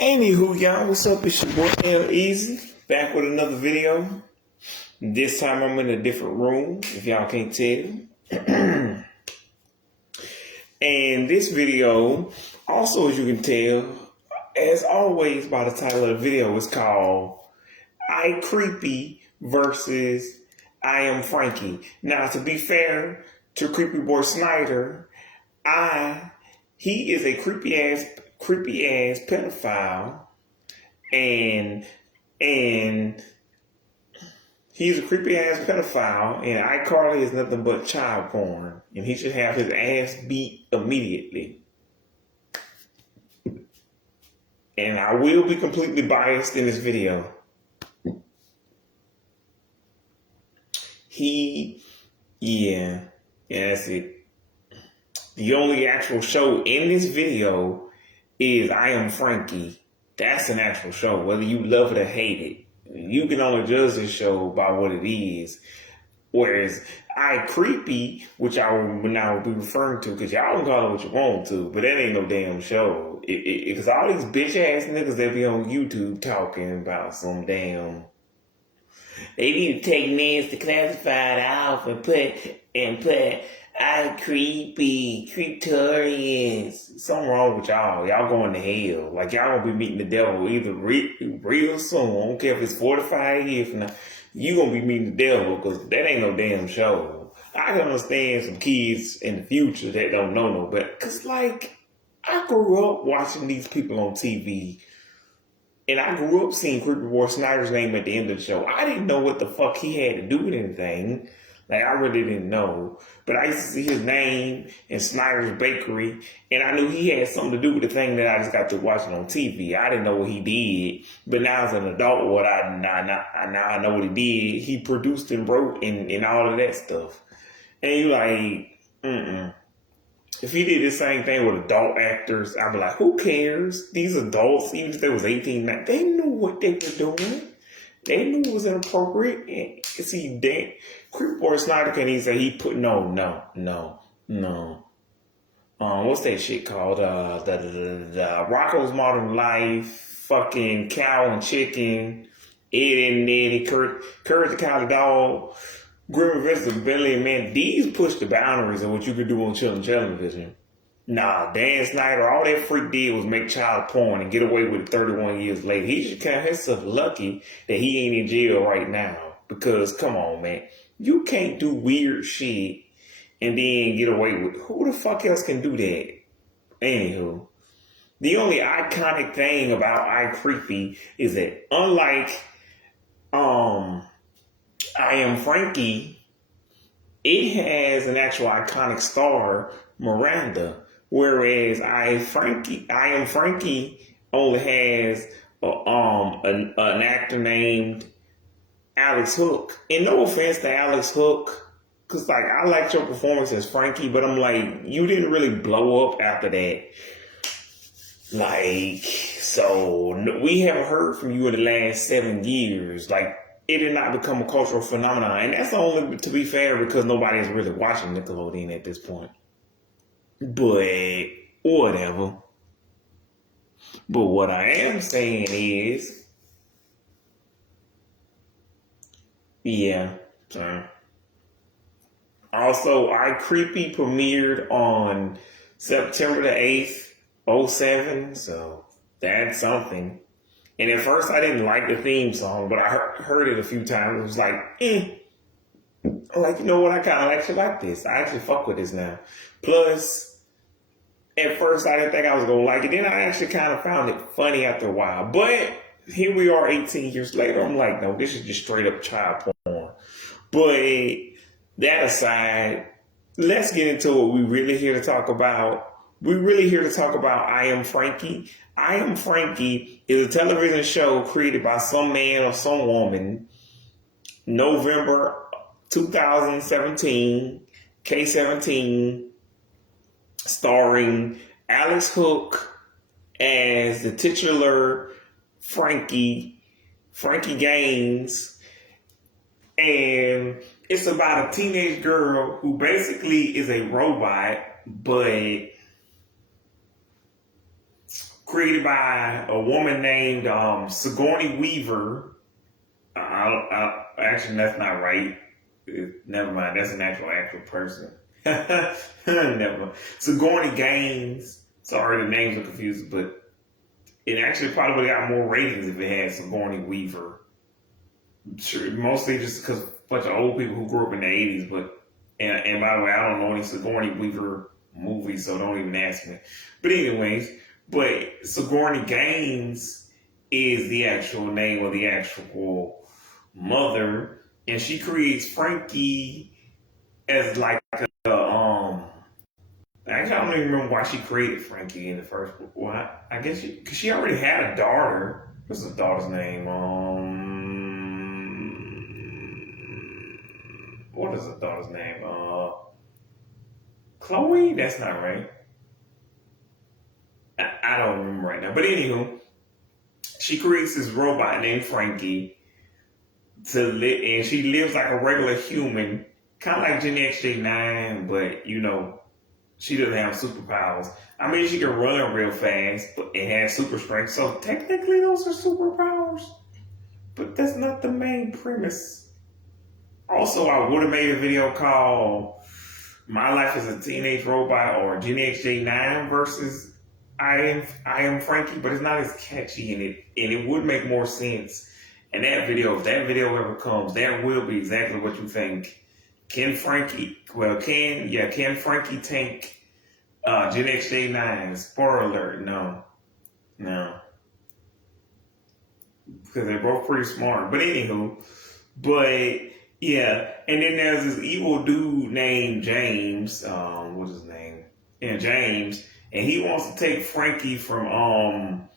Anywho, y'all, what's up? It's your boy L Easy, back with another video. This time I'm in a different room, if y'all can't tell. And this video, also as you can tell, as always by the title of the video, is called I Creepy versus I Am Frankie. Now, to be fair to Creepy Boy Snyder, he is a creepy ass pedophile, and he's a creepy ass pedophile, and iCarly is nothing but child porn, and he should have his ass beat immediately. And I will be completely biased in this video. Yeah, that's it. The only actual show in this video is I Am Frankie. That's an actual show, whether you love it or hate it. You can only judge this show by what it is. Whereas I Creepy, which I will now be referring to, because y'all can call it what you want to, but that ain't no damn show. Because all these bitch ass niggas that be on YouTube talking about some damn... They need to take Nancy Classified off and put I Creepy, Creeptorians. Something wrong with y'all. Y'all going to hell. Like, y'all gonna be meeting the devil either real soon. I don't care if it's 45 years from now. You gonna be meeting the devil, because that ain't no damn show. I can understand some kids in the future that don't know no better. Because, like, I grew up watching these people on TV. And I grew up seeing Creepy Boy Snyder's name at the end of the show. I didn't know what the fuck he had to do with anything. Like, I really didn't know. But I used to see his name in Snyder's Bakery, and I knew he had something to do with the thing that I just got to watching on TV. I didn't know what he did. But now as an adult, now I know what he did. He produced and wrote and all of that stuff. And you're like, If he did the same thing with adult actors, I'd be like, who cares? These adults, even if they was 18, they knew what they were doing. They knew it was inappropriate. And see, Creepy Boy Snyder can't even say he put, no. What's that shit called? The Rocko's Modern Life, fucking Cow and Chicken, Ed and Eddie, Courage the Cowardly Dog, Grim Adventures of Billy and Man. These push the boundaries of what you could do on children's television. Nah, Dan Snyder, all that freak did was make child porn and get away with it 31 years later. He should count himself lucky that he ain't in jail right now. Because, come on, man. You can't do weird shit and then get away with it. Who the fuck else can do that? Anywho, the only iconic thing about I Creepy is that unlike I Am Frankie, it has an actual iconic star, Miranda. Whereas I Am Frankie only has an actor named Alex Hook. And no offense to Alex Hook, because like I liked your performance as Frankie, but I'm like, you didn't really blow up after that. Like, so we haven't heard from you in the last 7 years. Like, it did not become a cultural phenomenon. And that's only, to be fair, because nobody is really watching Nickelodeon at this point. But whatever. But what I am saying is, yeah. Also, I Creepy premiered on September the 8th, 07. So that's something. And at first I didn't like the theme song, but I heard it a few times. It was like, I'm like, you know what? I kind of actually like this. I actually fuck with this now. Plus, at first I didn't think I was going to like it. Then I actually kind of found it funny after a while. But here we are 18 years later. I'm like, no, this is just straight up child porn. But that aside, let's get into what we really here to talk about. We're really here to talk about I Am Frankie. I Am Frankie is a television show created by some man or some woman, November 2017, K17, starring Alex Hook as the titular Frankie Gaines. And it's about a teenage girl who basically is a robot, but created by a woman named Sigourney Weaver. Actually, that's not right. Never mind. That's an actual person. Never mind. Sigourney Gaines. Sorry, the names are confusing, but it actually probably would have got more ratings if it had Sigourney Weaver. Sure, mostly just because a bunch of old people who grew up in the 80s. But and by the way, I don't know any Sigourney Weaver movies, so don't even ask me. But anyways, Sigourney Gaines is the actual name of the actual mother, and she creates Frankie as like Actually, I don't even remember why she created Frankie in the first place. Well, I guess because she already had a daughter. What's the daughter's name? What is the daughter's name? Chloe? That's not right. I don't remember right now. But anywho, she creates this robot named Frankie to live, and she lives like a regular human, kind of like Gen XJ9, but she doesn't have superpowers. I mean, she can run real fast, but it has super strength. So technically, those are superpowers. But that's not the main premise. Also, I would have made a video called "My Life as a Teenage Robot" or Gen XJ9 versus I Am Frankie, but it's not as catchy, and it would make more sense. And that video, if that video ever comes, that will be exactly what you think. Can Frankie tank Gen XJ9? Spoiler alert, no. Because they're both pretty smart. But anywho, yeah. And then there's this evil dude named James. What's his name? Yeah, James. And he wants to take Frankie from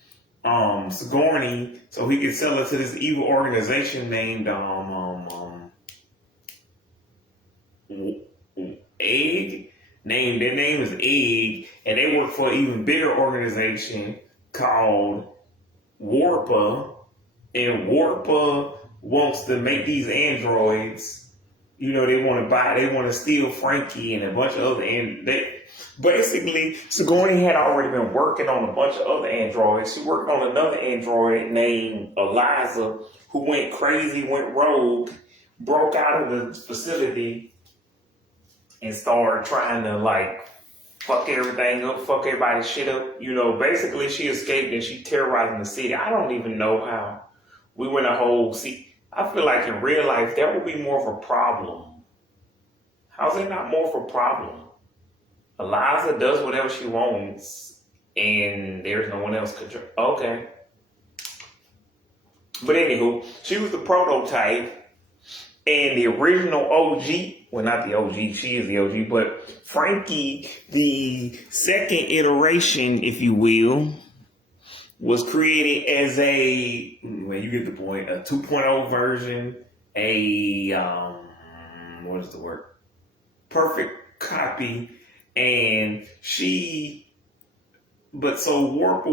Sigourney so he can sell it to this evil organization named Egg. Their name is Egg, and they work for an even bigger organization called Warpa. And Warpa wants to make these androids. They want to steal Frankie and a bunch of other, and basically Sigourney had already been working on a bunch of other androids. She worked on another android named Eliza, who went crazy, went rogue, broke out of the facility, and started trying to fuck everything up, fuck everybody's shit up. Basically she escaped and she terrorizing the city. I don't even know how. We went a whole I feel like in real life that would be more of a problem. How's it not more of a problem? Eliza does whatever she wants and there's no one else control. Okay. But anywho, she was the prototype. And the original OG, well, not the OG, she is the OG, but Frankie, the second iteration, if you will, was created as you get the point, a 2.0 version, what is the word? Perfect copy. And Warpa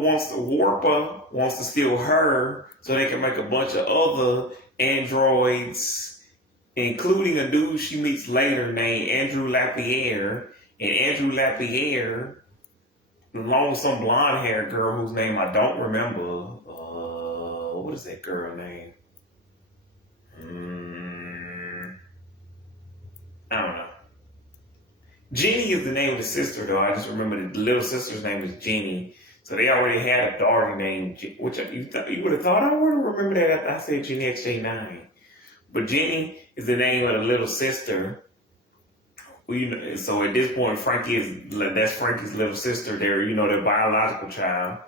wants to steal her so they can make a bunch of other androids, including a dude she meets later named Andrew Lapierre. And Andrew Lapierre, along with some blonde-haired girl whose name I don't remember. What is that girl name? I don't know. Jenny is the name of the sister, though. I just remember the little sister's name is Jenny. So they already had a daughter named, which you would have thought I would have remembered that after I said Gen XJ9. But Jenny is the name of the little sister. So at this point, that's Frankie's little sister. Their biological child.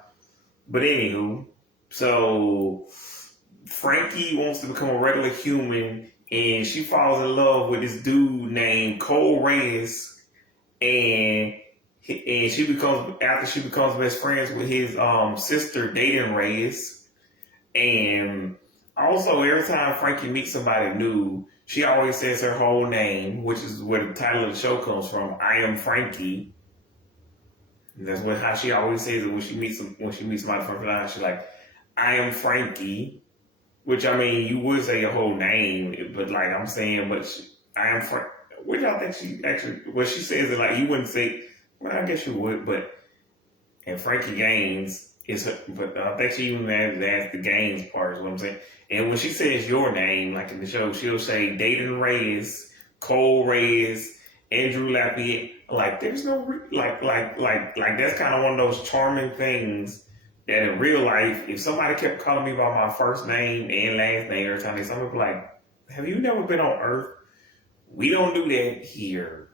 But anywho, so Frankie wants to become a regular human, and she falls in love with this dude named Cole Reyes, and she becomes best friends with his sister Dayton Reyes, and also every time Frankie meets somebody new, she always says her whole name, which is where the title of the show comes from. I Am Frankie. And that's how she always says it when she meets somebody from the line. She's like, I am Frankie, which I mean you would say your whole name, but I'm saying, I am Frank. Which I think she actually, she says it you wouldn't say. Well, I guess you would, but and Frankie Gaines, It's her, but I think she even asked the games part. Is what I'm saying. And when she says your name, like in the show, she'll say Dayton Reyes, Cole Reyes, Andrew Lafayette. Like there's no like that's kind of one of those charming things that in real life, if somebody kept calling me by my first name and last name every time, somebody would be like, "Have you never been on Earth? We don't do that here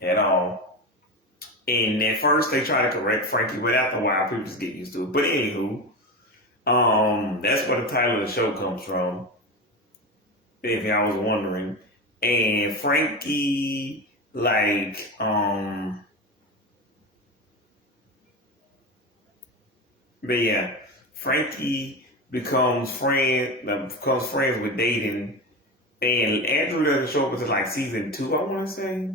at all." And at first they try to correct Frankie, but after a while people just get used to it. But anywho, that's where the title of the show comes from, if y'all was wondering. And Frankie, but yeah, Frankie becomes friends with Dayton, and Andrew doesn't show up until like season 2, I want to say.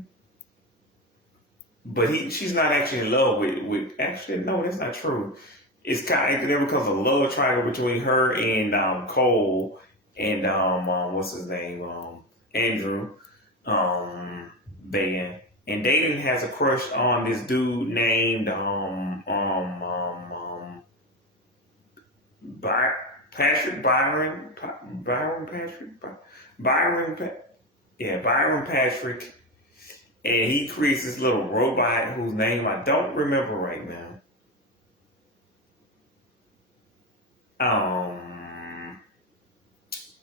But she's not actually in love with. Actually, no, that's not true. It's kind of, there becomes a love triangle between her and Cole and what's his name, Andrew, Bayan. And Dayton has a crush on this dude named Patrick Byron Patrick, and he creates this little robot whose name I don't remember right now.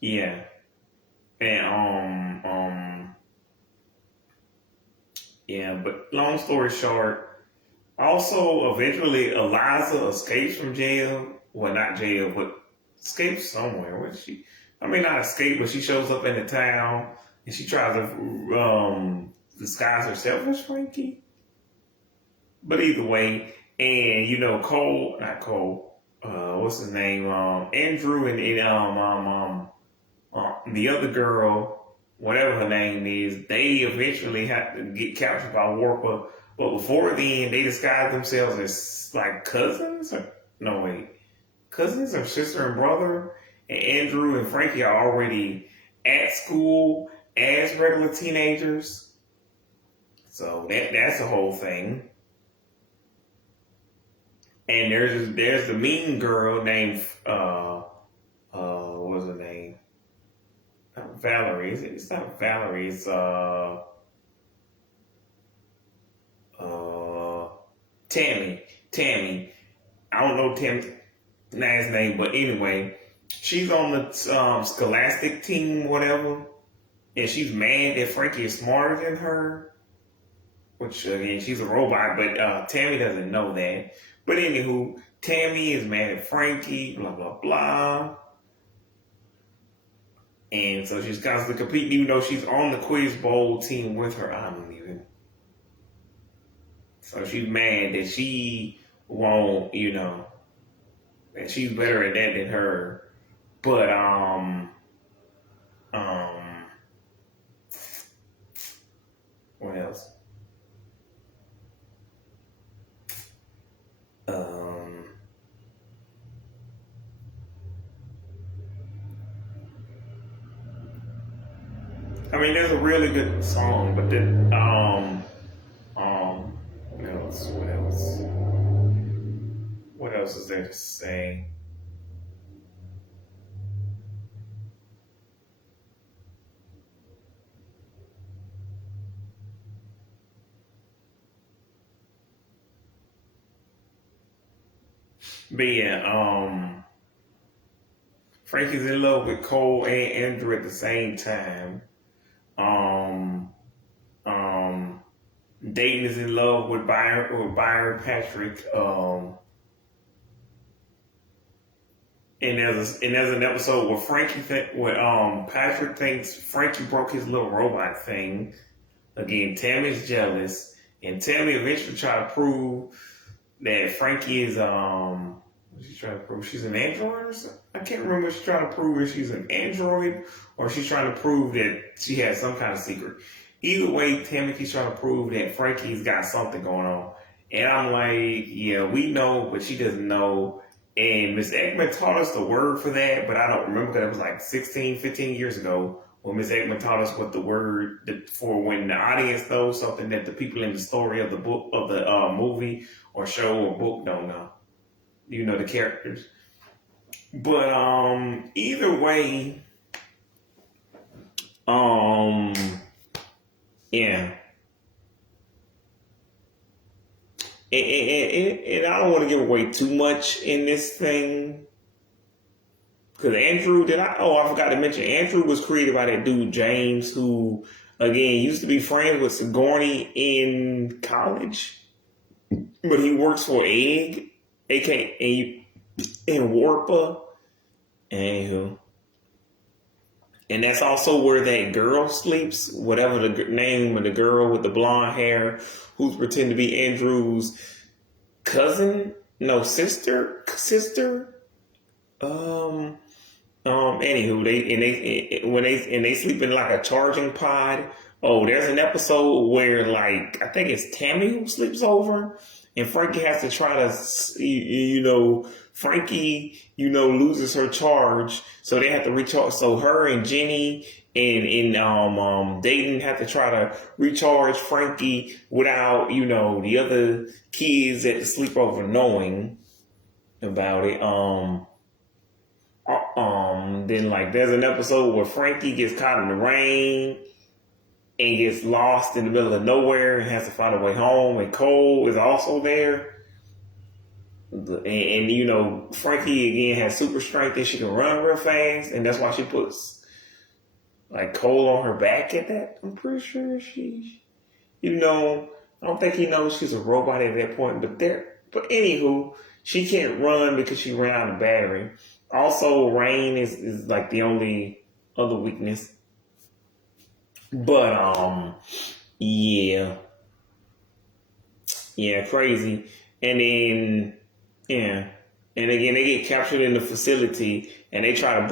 Yeah, and yeah. But long story short, also eventually Eliza escapes from jail. Well, not jail, but escapes somewhere. Where she? I mean, not escape, but she shows up in the town and she tries to disguise herself as Frankie. But either way, and you know, not Cole, what's his name? Andrew and the other girl, whatever her name is, they eventually have to get captured by Warper. But before then, they disguise themselves as like cousins. Cousins or sister and brother. And Andrew and Frankie are already at school as regular teenagers. So that's the whole thing. And there's the mean girl named what's her name? Not Valerie. It's not Valerie. It's Tammy. Tammy. I don't know Tammy's last name, but anyway, she's on the Scholastic team, whatever, and she's mad that Frankie is smarter than her. Which again, she's a robot, but Tammy doesn't know that. But anywho, Tammy is mad at Frankie, blah blah blah. And so she's constantly competing, even though she's on the Quiz Bowl team with her. I don't even. So she's mad that she won't, that she's better at that than her. But what else? I mean, there's a really good song, but then, what else? What else is there to say? But yeah, Frankie's in love with Cole and Andrew at the same time. Um, Dayton is in love with Byron Patrick. And there's an episode where Patrick thinks Frankie broke his little robot thing. Again, Tammy's jealous, and Tammy eventually try to prove that Frankie is what's she trying to prove? She's an android or something? I can't remember what she's trying to prove, if she's an android or she's trying to prove that she has some kind of secret. Either way, Tammy keeps trying to prove that Frankie's got something going on. And I'm like, yeah, we know, but she doesn't know. And Miss Eggman taught us the word for that, but I don't remember because it was like 16, 15 years ago when Miss Eggman taught us what the word for when the audience knows something that the people in the story of the book, of the movie or show or book don't know. the characters. But either way, yeah. And I don't want to give away too much in this thing. Because Andrew, I forgot to mention, Andrew was created by that dude, James, who, again, used to be friends with Sigourney in college. But he works for Egg, aka in Warpa. Anywho. And that's also where that girl sleeps, whatever the name of the girl with the blonde hair, who's pretending to be Andrew's cousin, no, sister. Anywho, they sleep in like a charging pod. Oh, there's an episode where like I think it's Tammy who sleeps over, and Frankie has to try to, Frankie, loses her charge, so they have to recharge. So her and Jenny and Dayton have to try to recharge Frankie without, the other kids at the sleepover knowing about it. Then like there's an episode where Frankie gets caught in the rain and gets lost in the middle of nowhere and has to find a way home. And Cole is also there. And Frankie again has super strength and she can run real fast, and that's why she puts like Cole on her back at that. I'm pretty sure I don't think he knows she's a robot at that point, but anywho, she can't run because she ran out of battery. Also, rain is like the only other weakness. But yeah, crazy. And then and again they get captured in the facility, and they try to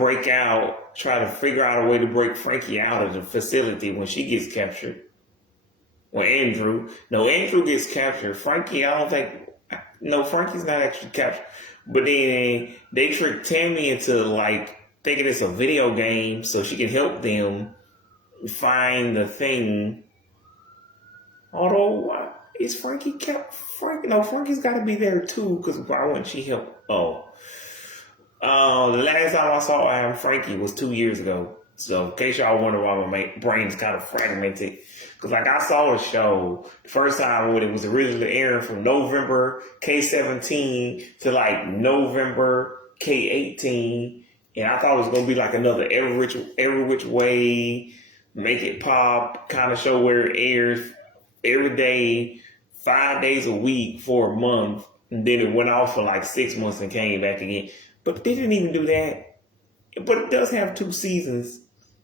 figure out a way to break Frankie out of the facility when she gets captured. Well, Andrew gets captured. Frankie's not actually captured. But then they trick Tammy into like thinking it's a video game so she can help them find the thing. Although, is Frankie kept? No, Frankie's got to be there too, because why wouldn't she help? The last time I saw Frankie was 2 years ago. So in case y'all wonder why my brain's kind of fragmented, because like I saw the show the first time when it was originally airing from November K17 to like November K18, and I thought it was gonna be like another every which way, make it pop kind of show where it airs every day, 5 days a week for a month, and then it went off for like 6 months and came back again. But they didn't even do that. But it does have 2 seasons.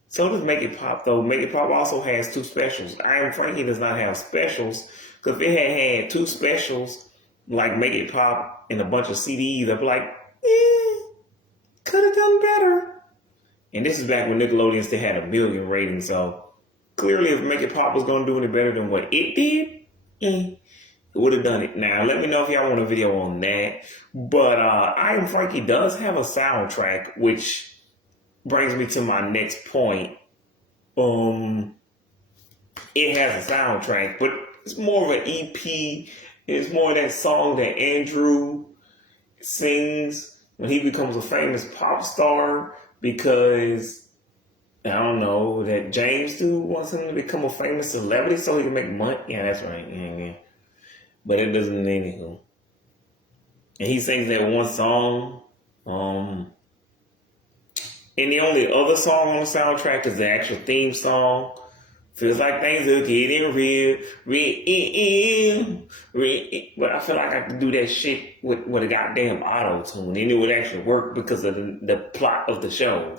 So does Make It Pop, though. Make It Pop also has 2 specials. I Am Frankie does not have specials, because if it had 2 specials, like Make It Pop and a bunch of CDs, I'd be like, could have done better. And this is back when Nickelodeon still had 1 million ratings, so clearly if Make It Pop was going to do any better than what it did, it would have done it. Now, let me know if y'all want a video on that. But I Am Frankie does have a soundtrack, which brings me to my next point. It has a soundtrack, but it's more of an EP. It's more of that song that Andrew sings when he becomes a famous pop star, because I don't know, that James dude wants him to become a famous celebrity so he can make money. Yeah, that's right. Yeah. But it doesn't anywho. And he sings that one song. And the only other song on the soundtrack is the actual theme song. Feels like things are getting real. But I feel like I could do that shit with a goddamn auto-tune, and it would actually work because of the plot of the show.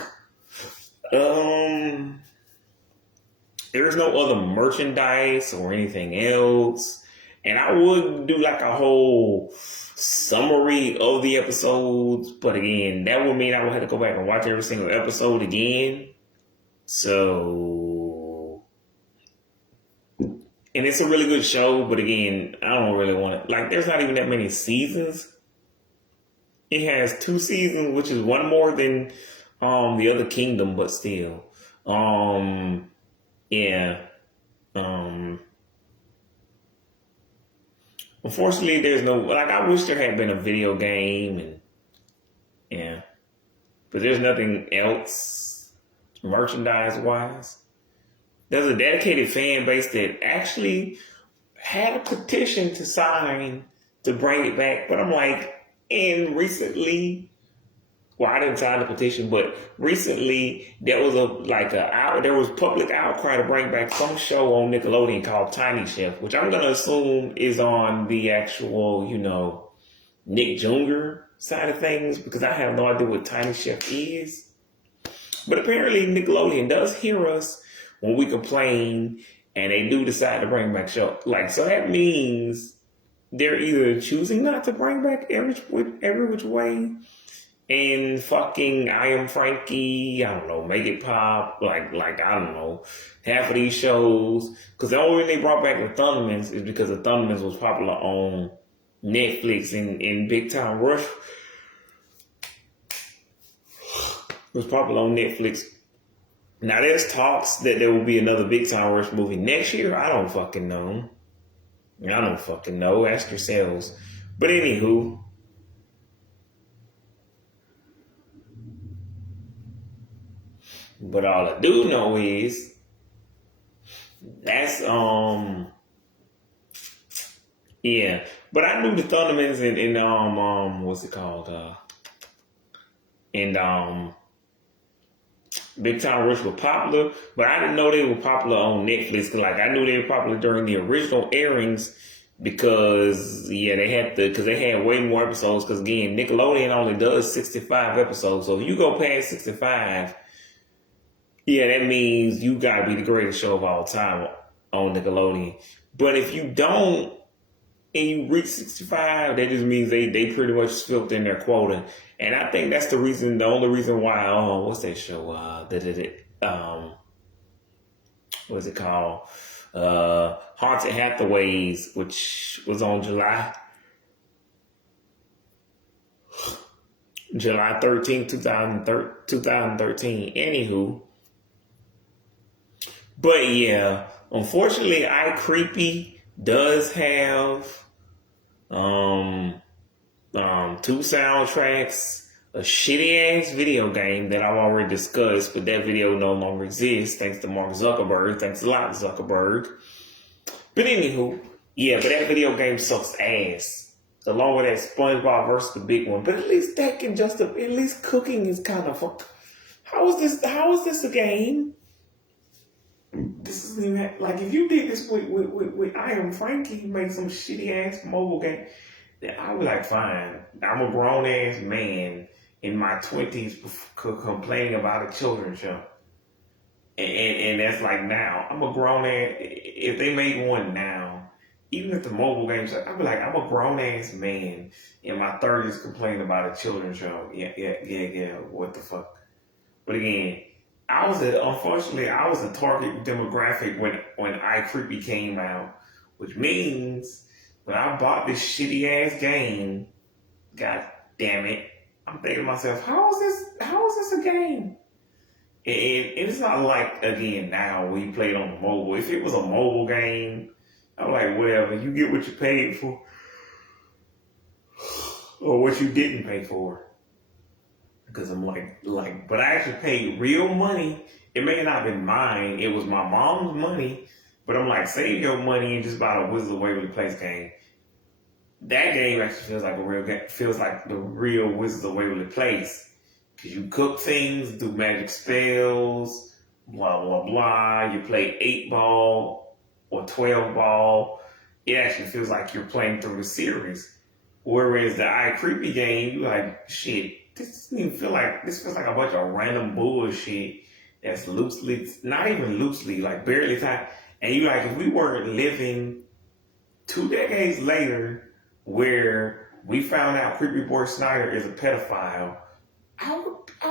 There's no other merchandise or anything else. And I would do like a whole summary of the episodes, but again, that would mean I would have to go back and watch every single episode again. So, and it's a really good show, but again, I don't really want it. Like, there's not even that many seasons. It has 2 seasons, which is one more than the other Kingdom, but still. Unfortunately, there's no, like, I wish there had been a video game and, yeah. But there's nothing else merchandise wise. There's a dedicated fan base that actually had a petition to sign to bring it back. But I'm like, and recently, well, I didn't sign the petition, but recently there was there was public outcry to bring back some show on Nickelodeon called Tiny Chef, which I'm gonna assume is on the actual, Nick Jr. side of things, because I have no idea what Tiny Chef is. But apparently Nickelodeon does hear us when we complain, and they do decide to bring back show. Like, so that means they're either choosing not to bring back every which way, and fucking I Am Frankie, I don't know, Make It Pop, like I don't know, half of these shows. Because the only reason they brought back the Thundermans is because the Thundermans was popular on Netflix, and Big Time Rush was popular on Netflix. Now there's talks that there will be another Big Time Rush movie next year. I don't fucking know. Ask yourselves. But anywho, but all I do know is that's yeah. But I knew the Thundermans and what's it called? And Big Time Rush were popular, but I didn't know they were popular on Netflix. Cause like I knew they were popular during the original airings because they had way more episodes. Because again, Nickelodeon only does 65 episodes. So if you go past 65, that means you gotta be the greatest show of all time on Nickelodeon. But if you don't and you reach 65, that just means they pretty much filled in their quota. And I think that's the only reason why, what's that show? What's it called? Haunted Hathaways, which was on July 13th, 2013. Anywho. But yeah, unfortunately, iCreepy does have two soundtracks, a shitty ass video game that I've already discussed, but that video no longer exists thanks to Mark Zuckerberg. Thanks a lot, Zuckerberg. But anywho, but that video game sucks ass. Along with that SpongeBob versus the Big One. But at least at least cooking is kind of fun. How is this a game? This isn't even like if you did this with I Am Frankie, you made some shitty ass mobile game. I was like, fine. I'm a grown ass man in my 20s complaining about a children's show. And that's like now. I'm a grown ass. If they made one now, even if the mobile game show, I'd be like, I'm a grown ass man in my 30s complaining about a children's show. Yeah. What the fuck? But again, unfortunately, I was a target demographic when iCreepy came out, which means when I bought this shitty ass game, god damn it, I'm thinking to myself, how is this a game? And it's not like, again, now when you play it on the mobile. If it was a mobile game, I'm like, whatever, you get what you paid for, or what you didn't pay for. Because I'm like, but I actually paid real money. It may not have been mine. It was my mom's money. But I'm like, save your money and just buy the Wizards of Waverly Place game. That game actually feels like the real Wizards of Waverly Place. Because you cook things, do magic spells, blah, blah, blah. You play 8-ball or 12-ball. It actually feels like you're playing through the series. Whereas the iCreepy game, you're like, shit, this feels like a bunch of random bullshit that's not even loosely, like barely tied. And you like, if we weren't living 2 decades later where we found out Creepy Boy Snyder is a pedophile, I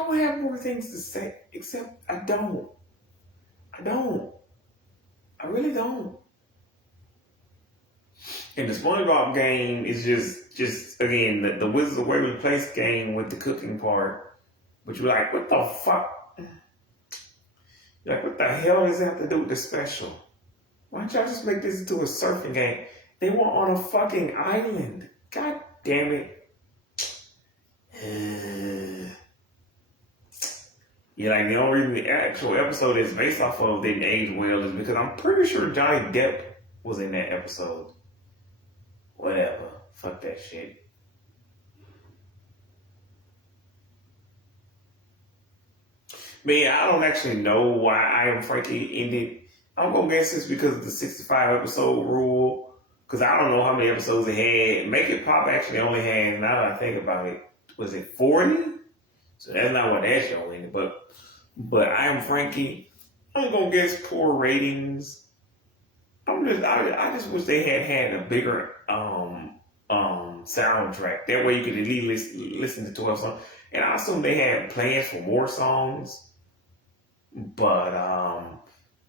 would have more things to say, except I don't. I really don't. And the SpongeBob game is just again, the Wizards of Waverly Place game with the cooking part. But you're like, what the fuck? You're like, what the hell does that have to do with the special? Why don't y'all just make this into a surfing game? They were on a fucking island. God damn it. Yeah, like the only reason the actual episode is based off of didn't age well is because I'm pretty sure Johnny Depp was in that episode. Whatever. Fuck that shit. But yeah, I don't actually know why I Am Frankie ended. I'm gonna guess it's because of the 65 episode rule. Because I don't know how many episodes it had. Make It Pop actually only had, now that I think about it, was it 40? So that's not what that show ended. But I Am Frankie, I'm gonna guess poor ratings. I just wish they had a bigger soundtrack. That way you could at least listen to 12 songs. And I assume they had plans for more songs.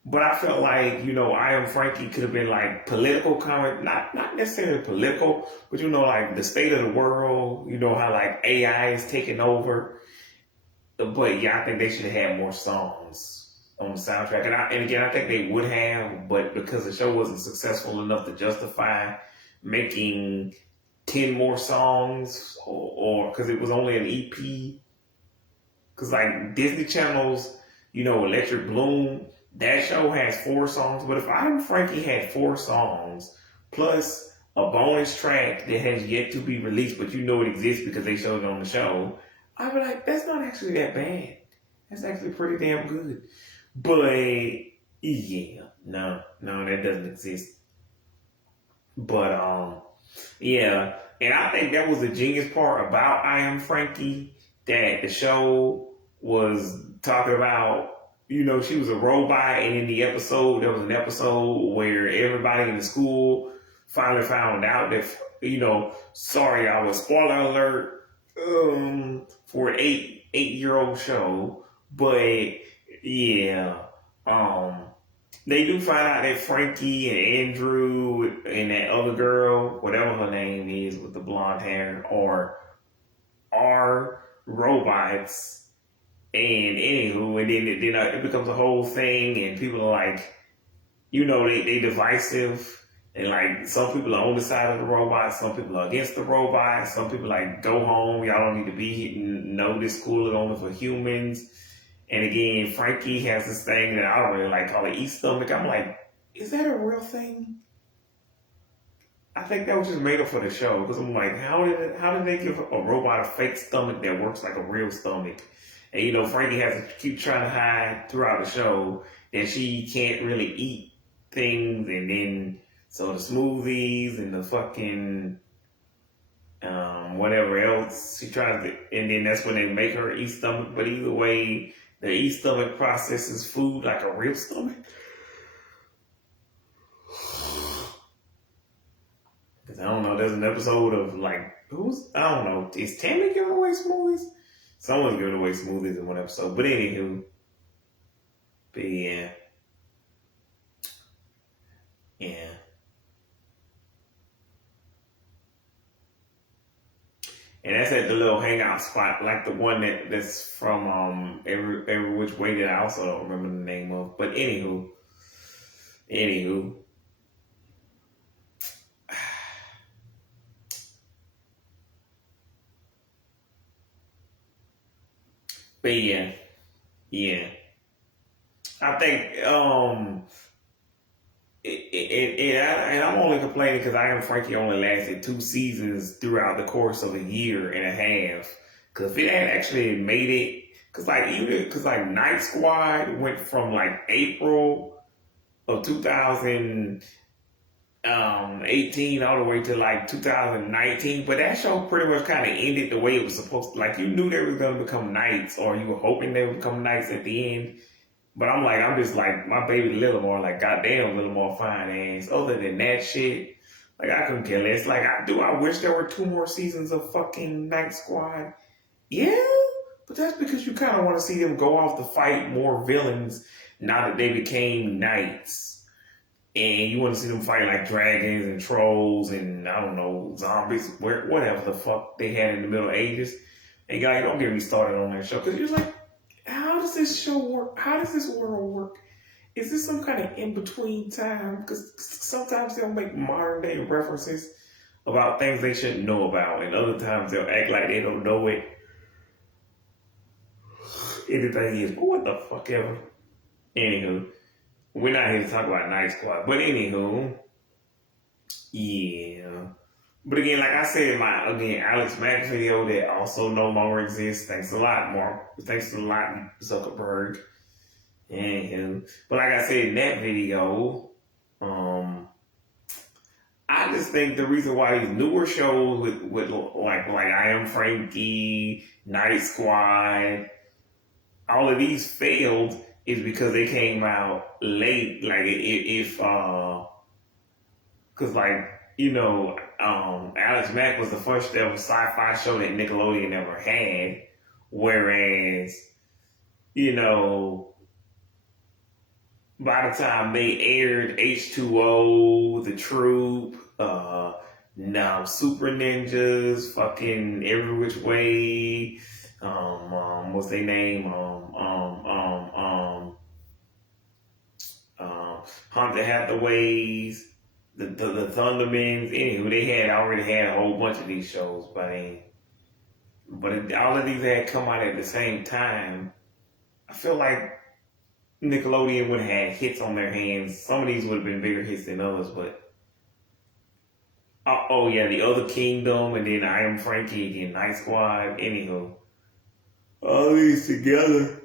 But I felt like, I Am Frankie could have been like political comment, not necessarily political, but like the state of the world, how like AI is taking over. But yeah, I think they should have had more songs on the soundtrack. And again, I think they would have, but because the show wasn't successful enough to justify making 10 more songs or because it was only an EP. Because like Disney Channel's, Electric Bloom, that show has 4 songs. But if I Am Frankie had 4 songs plus a bonus track that has yet to be released, but it exists because they showed it on the show, I'd be like, that's not actually that bad. That's actually pretty damn good. But yeah, no, that doesn't exist. But yeah, and I think that was the genius part about I Am Frankie, that the show was talking about, she was a robot, and in the episode, there was an episode where everybody in the school finally found out that, sorry, I was spoiler alert, for an 8-year-old show, but yeah, they do find out that Frankie and Andrew and that other girl, whatever her name is with the blonde hair, are robots. And anywho, and then it becomes a whole thing, and people are like, they divisive. And like, some people are on the side of the robot, some people are against the robot, some people like, go home, y'all don't need to be here. No, this school is only for humans. And again, Frankie has this thing that I don't really like, called an E-stomach. I'm like, is that a real thing? I think that was just made up for the show, because I'm like, how did they give a robot a fake stomach that works like a real stomach? And Frankie has to keep trying to hide throughout the show that she can't really eat things, and then so the smoothies and the fucking whatever else she tries to, and then that's when they make her eat stomach. But either way, the eat stomach processes food like a real stomach. Because I don't know, there's an episode of like, I don't know, is Tammy giving away smoothies? Someone's giving away smoothies in one episode. But anywho, yeah. Yeah. And that's at the little hangout spot, like the one that's from Every Which Way, that I also don't remember the name of. But anywho. But yeah. I think and I'm only complaining because I Am Frankie only lasted 2 seasons throughout the course of a year and a half. Because if it had actually made it, because like Night Squad went from like April of 2018 all the way to like 2019, but that show pretty much kind of ended the way it was supposed to. Like, you knew they were going to become knights, or you were hoping they would become knights at the end. But I'm just like, my baby Littlemore, like, goddamn, Littlemore fine ass. Other than that shit, like, I couldn't care less. Like, I wish there were 2 more seasons of fucking Night Squad. Yeah, but that's because you kind of want to see them go off to fight more villains now that they became knights. And you want to see them fight like dragons and trolls and, I don't know, zombies, whatever the fuck they had in the Middle Ages. And guys, don't get me started on that show, because you're like, how does this show work? How does this world work? Is this some kind of in between time? Because sometimes they'll make modern day references about things they shouldn't know about, and other times they'll act like they don't know it. Anything is, but what the fuck ever. Anywho, we're not here to talk about Night Squad, but anywho, yeah. But again, like I said in my Alex Mack video that also no longer exists. Thanks a lot, Mark. Thanks a lot, Zuckerberg. Anywho, but like I said in that video, I just think the reason why these newer shows with like I Am Frankie, Night Squad, all of these failed is because they came out late. Like if because like Alex Mack was the first ever sci-fi show that Nickelodeon ever had, whereas by the time they aired H2O, The Troop, now Super Ninjas, fucking Every Which Way, what's their name? Hunter Hathaways, the Thundermans. Anyway, they already had a whole bunch of these shows, but all of these had come out at the same time. I feel like Nickelodeon would have had hits on their hands. Some of these would have been bigger hits than others, but The Other Kingdom, and then I Am Frankie, again, Night Squad. Anywho, all these together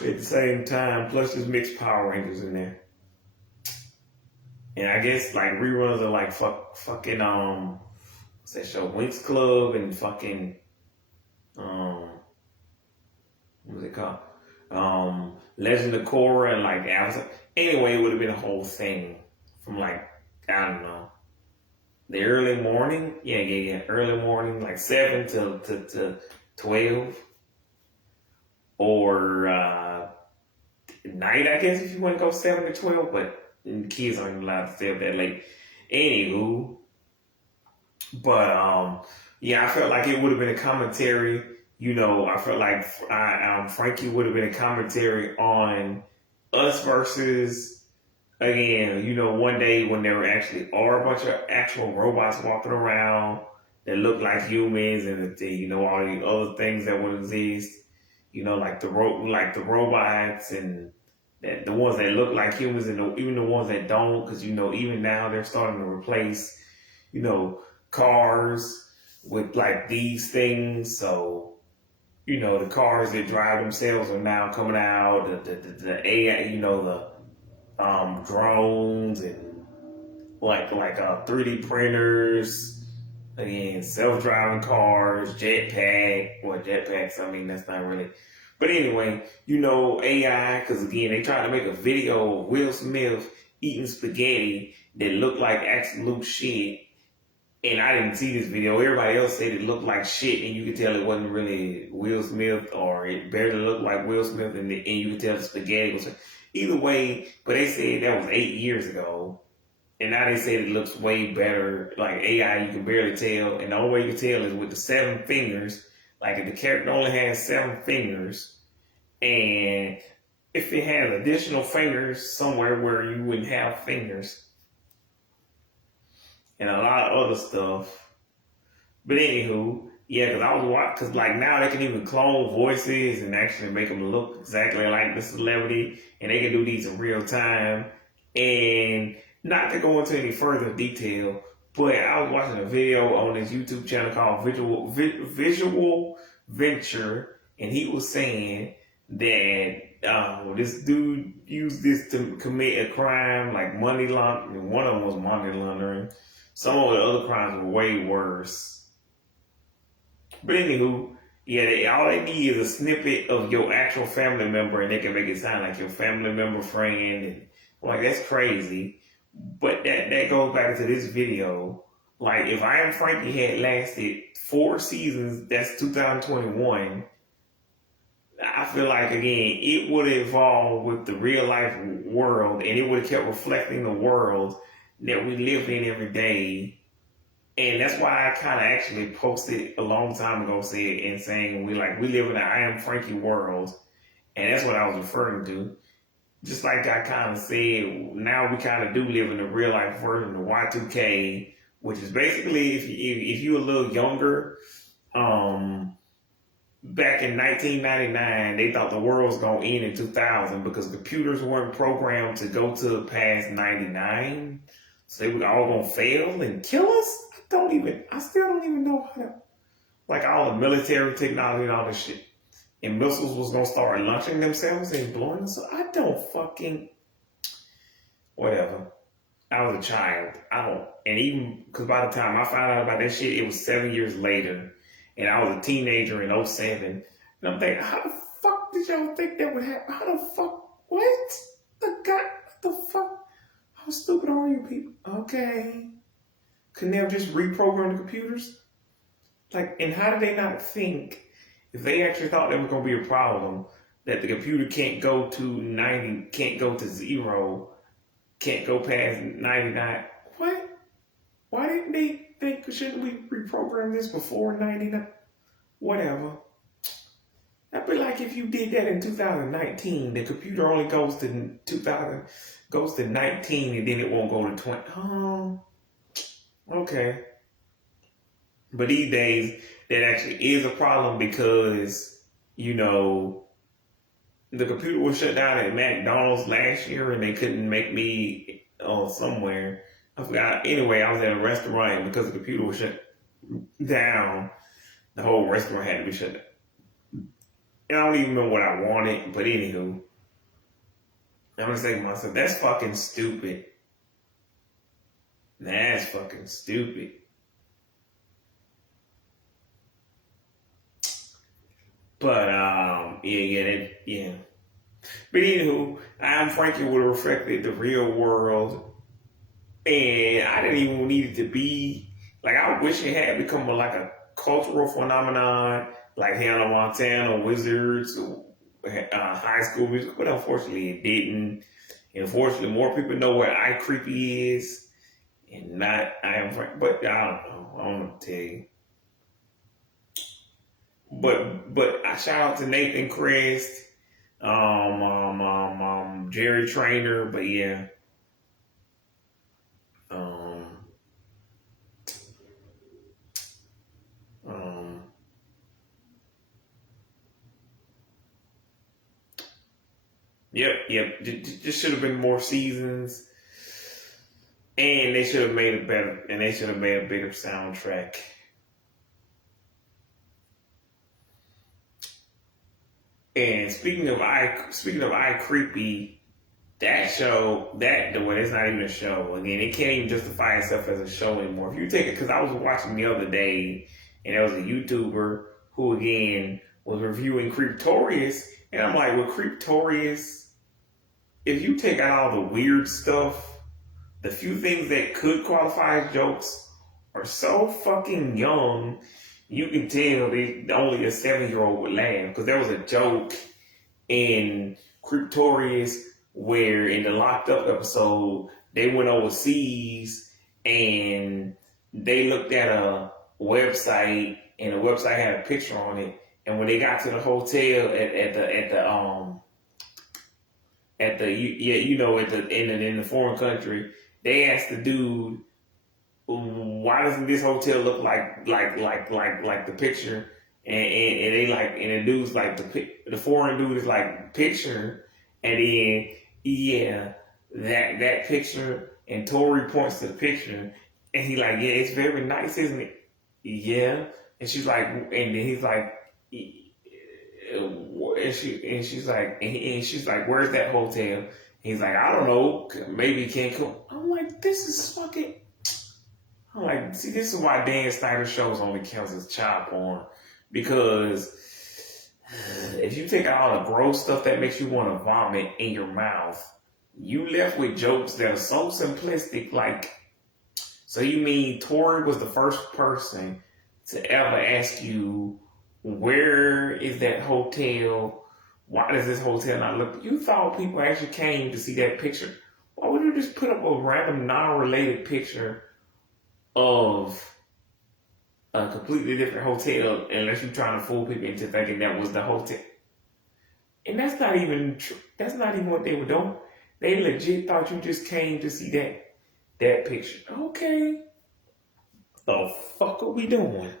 at the same time, plus there's mixed Power Rangers in there. And I guess like reruns are like fucking what's that show? Winx Club and fucking what's it called? Legend of Korra and like Avatar. Anyway, it would have been a whole thing from like, I don't know, the early morning. Yeah. Early morning, like 7 to 12. Or night, I guess, if you want to go 7 to 12, but kids aren't allowed to stay up that late. Anywho, but I felt like it would have been a commentary. I felt like Frankie would have been a commentary on us versus, again, one day when there actually are a bunch of actual robots walking around that look like humans, and all the other things that would exist. Like the robots and the ones that look like humans, and even the ones that don't, because even now they're starting to replace cars with like these things. So the cars that drive themselves are now coming out. The AI, the drones and like 3D printers. Again, self-driving cars, jetpacks. I mean, that's not really. But anyway, AI, because again, they tried to make a video of Will Smith eating spaghetti that looked like absolute shit. And I didn't see this video. Everybody else said it looked like shit, and you could tell it wasn't really Will Smith, or it barely looked like Will Smith, and you could tell the spaghetti was. Either way, but they said that was 8 years ago. And now they say it looks way better. Like AI, you can barely tell. And the only way you can tell is with the 7 fingers. Like if the character only has 7 fingers, and if it has additional fingers somewhere where you wouldn't have fingers, and a lot of other stuff. But anywho, because I was watching, because like now they can even clone voices and actually make them look exactly like the celebrity, and they can do these in real time. And not to go into any further detail, but I was watching a video on this YouTube channel called Visual Venture, and he was saying that this dude used this to commit a crime like money laundering. One of them was money laundering. Some of the other crimes were way worse. But anywho, all they need is a snippet of your actual family member, and they can make it sound like your family member friend. And like, that's crazy. But that goes back to this video. Like, if I Am Frankie had lasted 4 seasons, that's 2021, I feel like, again, it would have evolved with the real life world, and it would have kept reflecting the world that we live in every day. And that's why I kind of actually posted a long time ago saying we live in an I Am Frankie world. And that's what I was referring to. Just like I kind of said, now we kind of do live in a real life version of Y2K, which is basically if you're a little younger, back in 1999, they thought the world was going to end in 2000 because computers weren't programmed to go to past 99. So they were all going to fail and kill us? I still don't even know how to, like all the military technology and all this shit. And missiles was going to start launching themselves and blowing us up. I don't fucking, whatever. I was a child. And even, because by the time I found out about that shit, it was 7 years later. And I was a teenager in '07. And I'm thinking, how the fuck did y'all think that would happen? How the fuck? What? What the fuck? How stupid are you people? Okay. Couldn't they have just reprogrammed the computers? Like, and how did they not think, if they actually thought there was going to be a problem, that the computer can't go to 90, can't go to 0, can't go past 99? What? Why didn't they think, shouldn't we reprogram this before 99? Whatever. That'd be like if you did that in 2019, the computer only goes to 2000, goes to 19, and then it won't go to 20. Oh, okay. But these days, that actually is a problem because, you know, the computer was shut down at McDonald's last year and they couldn't make me somewhere. I forgot. Anyway, I was at a restaurant and because the computer was shut down, the whole restaurant had to be shut down. And I don't even know what I wanted, but anywho, I'm gonna say to myself, that's fucking stupid. That's fucking stupid. But yeah. But anywho, I Am Frankie would have reflected the real world, and I didn't even need it to be like. I wish it had become like a cultural phenomenon, like Hannah Montana, Wizards, High School Musical. But unfortunately, it didn't. And unfortunately, more people know what iCreepy is, and not I Am Frankie. But I don't know. I don't know what to tell you. But I shout out to Nathan Crest, Jerry Trainer, but yeah. Yep. Just should have been more seasons, and they should have made it better, and they should have made a bigger soundtrack. And speaking of iCreepy, that show, it's not even a show. Again, it can't even justify itself as a show anymore. If you take it, because I was watching the other day, and there was a YouTuber who again was reviewing Creeptorious, and I'm like, with Creeptorious, if you take out all the weird stuff, the few things that could qualify as jokes are so fucking young. You can tell only a 7-year-old would laugh because there was a joke in Creeptorious where in the Locked Up episode they went overseas and they looked at a website and the website had a picture on it, and when they got to the hotel in the foreign country, they asked the dude, why doesn't this hotel look like the picture? And the dude's like the foreign dude is like picture, and then that picture, and Tori points to the picture, and he like, yeah, it's very nice, isn't it? Yeah, and she's like, and then he's like, and she's like, where's that hotel? And he's like, I don't know, maybe Cancun. I'm like, this is fucking. I'm like, see, this is why Dan Snyder shows only counts as child porn. Because if you take out all the gross stuff that makes you want to vomit in your mouth, you left with jokes that are so simplistic. Like, so you mean Tori was the first person to ever ask you, where is that hotel? Why does this hotel not look? You thought people actually came to see that picture. Why would you just put up a random non-related picture of a completely different hotel unless you're trying to fool people into thinking that was the hotel? And that's not even that's not even what they were doing. They legit thought you just came to see that picture. Okay, the fuck are we doing?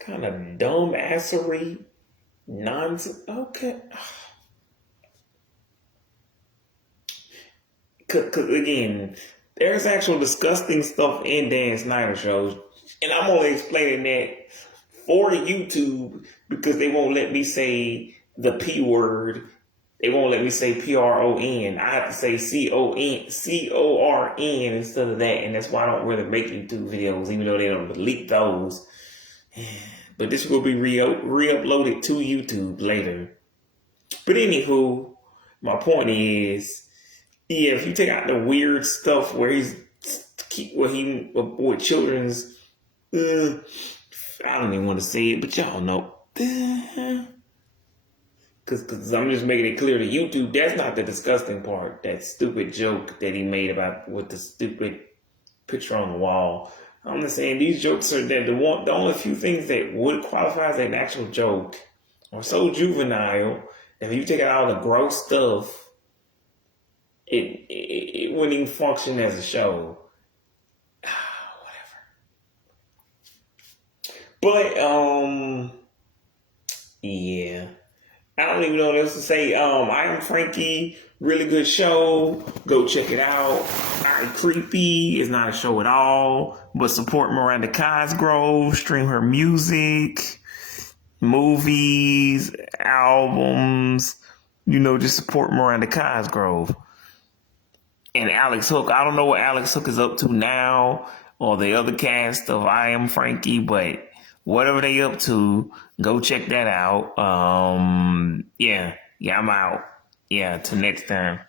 Kind of dumb assery nonsense. Okay. Cause again, there's actual disgusting stuff in Dan Snyder shows, and I'm only explaining that for YouTube because they won't let me say the P word. They won't let me say PRON. I have to say CORN instead of that, and that's why I don't really make YouTube videos, even though they don't delete those. But this will be re-uploaded to YouTube later. But anywho, my point is, yeah, if you take out the weird stuff where he's with children's, I don't even want to say it, but y'all know, because I'm just making it clear to YouTube, that's not the disgusting part. That stupid joke that he made about with the stupid picture on the wall. I'm just saying these jokes are that the only few things that would qualify as an actual joke are so juvenile that if you take out all the gross stuff, it wouldn't even function as a show. Whatever. But yeah. I don't even know what else to say. I Am Frankie, really good show. Go check it out. Not creepy. It's not a show at all. But support Miranda Cosgrove. Stream her music, movies, albums. Just support Miranda Cosgrove. And Alex Hook. I don't know what Alex Hook is up to now, or the other cast of I Am Frankie, but whatever they up to, go check that out. Yeah, I'm out. Yeah, till next time.